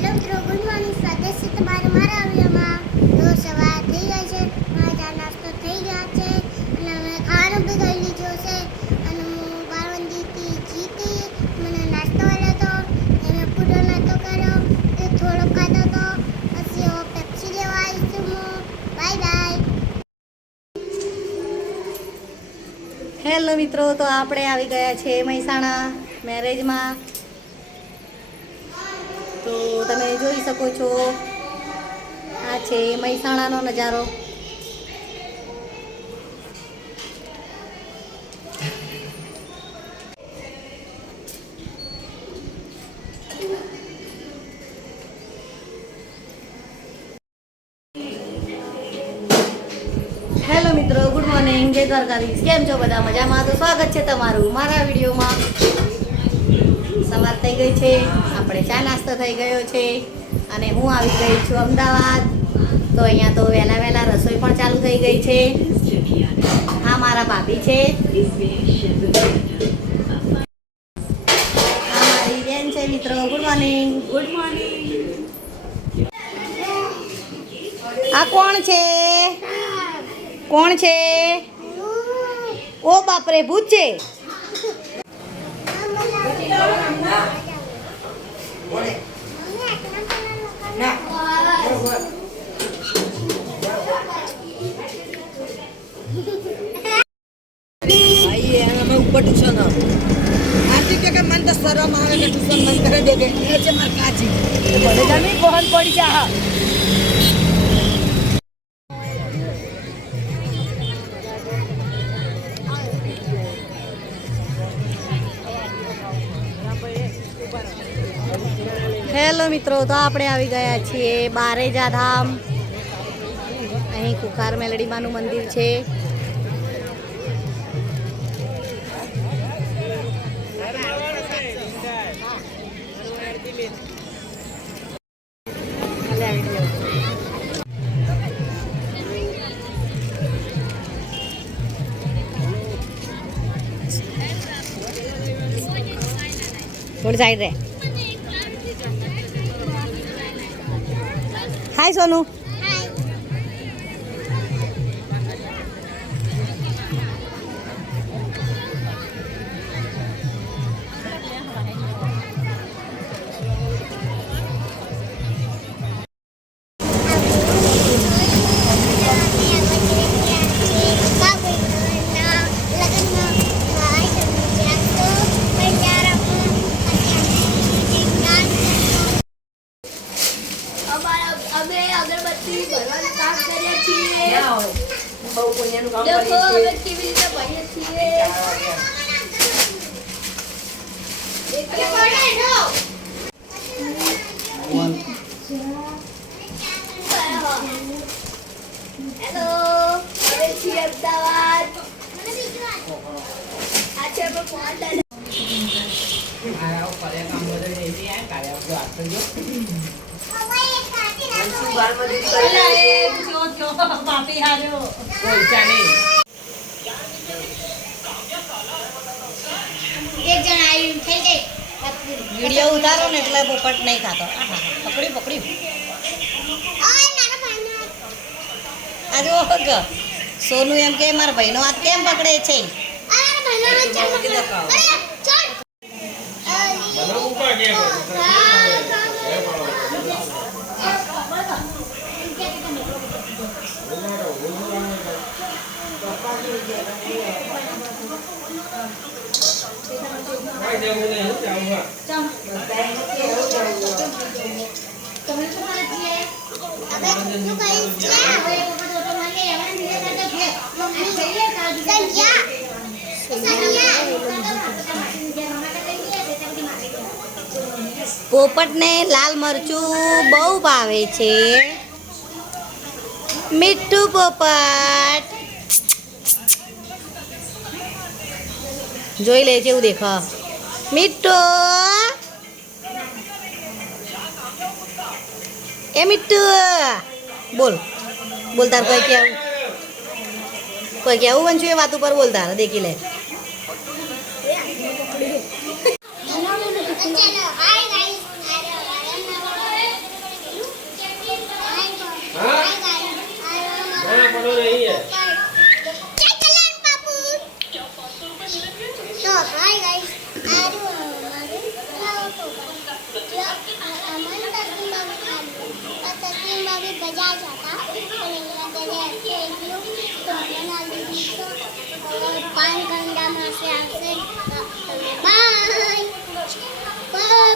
Hello મિત્રો, good morning. સ્વાગત છે તમારું મારા વિડીયોમાં. તો સવાર થઈ ગઈ છે, મારા ચા નાસ્તો થઈ ગયા છે અને અમે ખાવાનું બી ખાઈ લીધો છે. અને હું બારવંદીથી જીતી મને નાસ્તો આવ્યો હતો, મેં પૂરો નાસ્તો કર્યો, એ થોડો ખાધો હતો. પછી હવે પેપ્સી લેવા આવીશું હું. Bye bye. હેલો મિત્રો, તો આપણે આવી ગયા છે મહેસાણા મેરેજમાં. તો તમે જોઈ શકો છો, આ છે મહેસાણાનો નજારો. હેલો મિત્રો, ગુડ મોર્નિંગ, જય દ્વારકાધીશ. કેમ છો બધા? મજામાં? તો સ્વાગત છે તમારું મારા વિડીયોમાં. સવાર થઈ ગઈ છે, આપણે ચા નાસ્તો થઈ ગયો છે અને હું આવી ગઈ છું અમદાવાદ. તો અહીંયા તો વહેલા રસોઈ પણ ચાલુ થઈ ગઈ છે. હા, મારા ભાભી છે, હા મારી બેન છે. મિત્રો ગુડ મોર્નિંગ. Good morning. આ કોણ છે? કોણ છે? ઓ બાપરે, ભૂત છે. ऊपर ट्यूशन आती के मन तो शरम आवे के ट्यूशन बंद कर देगे ऐसे मार काजी बड़े जानी बहन पड़ी जा। હેલો મિત્રો, તો આપણે આવી ગયા છીએ બારેજા ધામ. અહીં કુખાર મેલડીમાનું મંદિર છે. થોડી સાઈડ રે. હાય સોનુ. અગરબત્તી ભરવાનું કામ કરીએ છીએ. બહુ પુણ્યનું કામ દેખો કરીએ અમે છીએ. કેવી રીતે ભરીએ છીએ. હેલો, અમે છીએ અમદાવાદ. આ છે આપણો ફોન. આયા પર કામ બધે રેડી આ કાયા જો આખો જો મનસુ બાર માં દીધી બાપી હાર્યો કોઈ ચાલે એક જણ આવી થઈ ગઈ. વિડીયો ઉતારો ને એટલે પોપટ નહીં ખાતો. પકડી પકડી ઓય નાનો ભાઈનો. આ જો સોનુ એમ કે મારા ભાઈનો હાથ કેમ પકડે છે. આ ભાઈનો હાથ ચાલ પકડ. ચાલ. મને ઉપર કે પોપટને લાલ મરચું બહુ ભાવે છે. મીઠું પોપટ જોઈ લે કેવું દેખા. મીઠું એ મીઠું બોલ બોલ. તાર કોઈ કેવું બનશું એ વાત ઉપર બોલતા દેખી લે. ચલો હાય ગાઈસ. जा जाता पर लगे થઈ ગયું તો બના લીધી તો પાન કંડામાં से આવશે બાય બાય